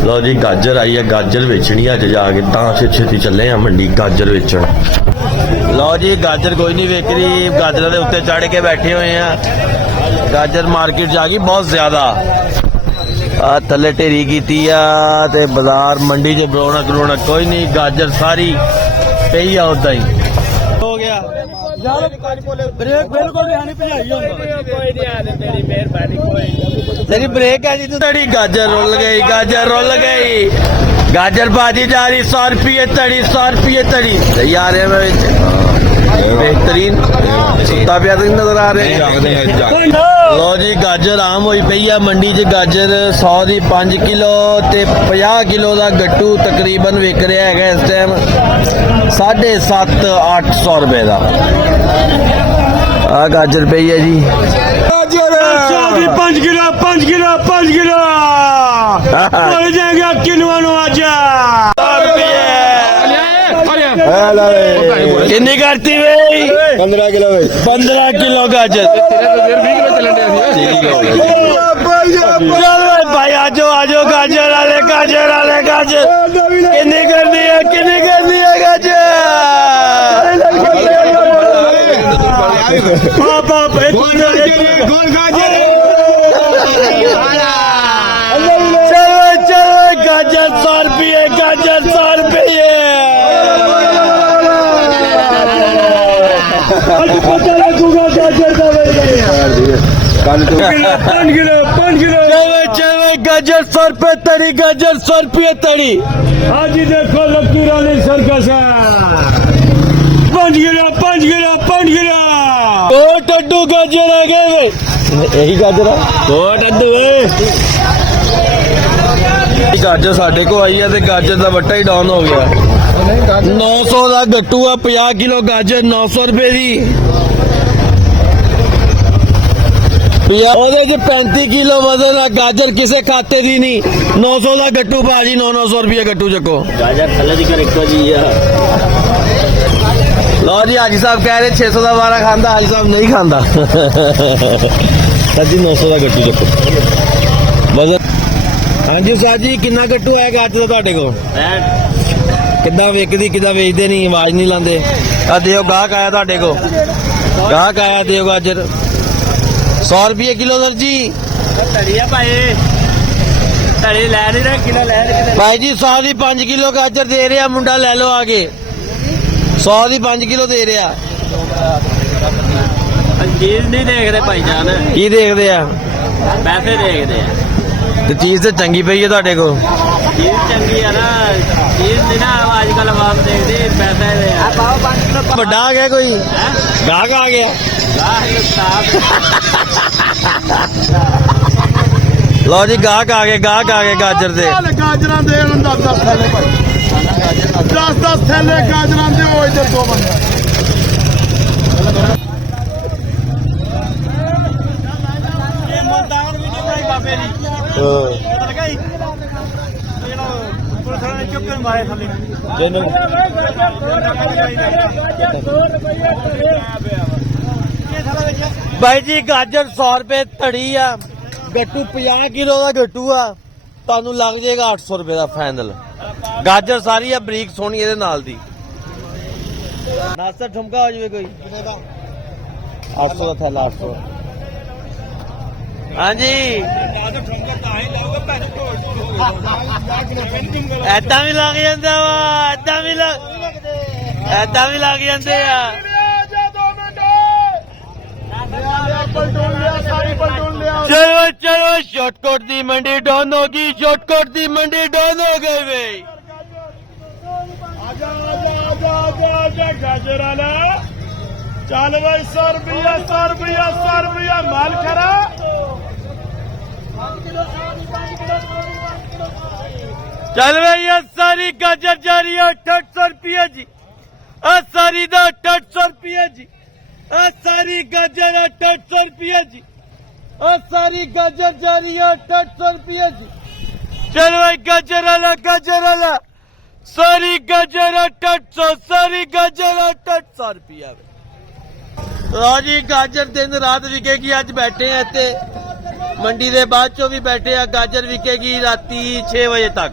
लो जी गाजर आई है, गाजर बेचनी अज जाके छेती चले हैं मंडी गाजर बेचण। लो जी गाजर कोई नहीं वेच रही, गाजर के उत्ते चढ़ के बैठे हुए हैं। गाजर मार्केट च आ गई बहुत ज्यादा, थले ढेरी की ते बाजार मंडी च रौनक रौनक कोई नहीं, गाजर सारी पई आ उदा ही हो गया। तेरी ब्रेक है जी, तड़ी गाजर रुल गई, गाजर रुल गई। गाजर भाजी जा रही 100 रुपये तड़ी, 100 रुपये तड़ी तैयार है। बेहतरीन सुता पिया नजर आ रहे। लो जी गाजर आम हुई पई है मंडी च, गाजर 100 की 5 किलो ते 50 किलो का गट्टू तकरीबन विक रहा है इस टाइम 750-800 रुपए का। आ गाजर पई है जी, 5 किलो 5 किलो 5 किलो बोल जाएगा किलो आजा। कितनी करती भाई? 15 किलो भाई, 15 किलो गाजर। चल भाई आजो आजो गाजर वाले, गाजर वाले, गाजर कितनी करनी है, कितनी करनी है गाजर? चलो चलो गाजर 100 रुपये, गाजर 100 रुपये। 5 किलो 5 किलो चलो गाजर 100 रुपये तड़ी, गाजर 100 रुपये तड़ी। आज देखो लक्की रानी सर्कस है। 5 किलो 5 किलो 5 किलो दो टड्डू गाजर आ गए, यही गाजर है दो टड्डू। गाजर साढ़े को आई है तो गाजर का वट्टा ही डाउन हो गया। 900 का गट्टू है, 50 किलो गाजर 900 रुपए की। 35 किलो वजन है, गाजर किसे खाते दी नहीं। 900 का गट्टू भाजी, 900 रुपये गट्टू चको। गाजर थले दी कर जी। लो जी हाजी साहब कह रहे 600 का वारा खांदा, हाजी साहब नहीं खांदा। सर जी 900 का गट्टू चको वजन। हाँ जी सर जी कितना गट्टू है गाजर ਤੁਹਾਡੇ ਕੋਲ? किदा विकदी किदा बेचते नहीं, आवाज नहीं लाते। दियो गाहक आया ਤੁਹਾਡੇ को, गाहक आया दियो गाजर 100 रुपये किलो सर जी। भाई जी 100 की 5 किलो गाजर दे रहा मुंडा, ले लो आगे 100 की 5 किलो दे रहा। चीज नहीं देखते भाई जान, की देखते हैं? पैसे देखते हैं। तो चीज तो चंगी पई है ਤੁਹਾਡੇ को, चीज चंगी है ना, चीज नहीं ना आजकल आवाम देखते पैसे। बड़ा आ गया कोई गाहक आ गया। लो जी गाहक आ गए, गाहक आ गए गाजर दे। गाजर दे 10 थैले भाई, 10 थैले गाजर दे वो इधर 2 बंदे। ये मलदार भी नहीं भाई बाबे दी लगा ही थोड़ा थोड़ा चुप कर मारे खाली। भाई जी गाजर 100 रुपए धड़ी आ, गट्टू 50 किलो का गट्टू आ, ਤੁਹਾਨੂੰ ਲੱਗ ਜਾਏਗਾ 800 रुपए का फाइनल। गाजर सारी आ बरीक सोहनी ਇਹਦੇ ਨਾਲ ਦੀ। ਨਾਸਾ ਠੁਮਕਾ ਹੋ ਜਾਵੇ ਕੋਈ 800 ਦਾ ਥੈਲਾ 800। हाँ जी ऐदा भी लग जाता वा, ऐदा भी लग जाते आ। चलो चलो शॉर्टकट दी मंडी डाउन होगी, शॉर्टकट दी मंडी डाउन हो गई भाई। गाजर आला चल भाई 100 रुपया 100 रुपया 100 रुपया माल करा। चल भाई सारी गाजर जा रही है 800 रुपया जी, सारी का 800 रुपया जी, सारी गाजर 800 रुपया जी, सारी गाजर जा रही है 800 रुपया जी। चल भाई गाजर वाला सारी गाजर 800, सारी गाजर 800 रुपया। लो जी गाजर दिन रात विकेगी, अज बैठे हैं इत्ते ਮੰਡੀ ਦੇ ਬਾਅਦ ਚੋਂ ਵੀ ਬੈਠੇ ਆ। ਗਾਜਰ ਵਿਕੇਗੀ ਰਾਤੀ 6 ਵਜੇ ਤੱਕ।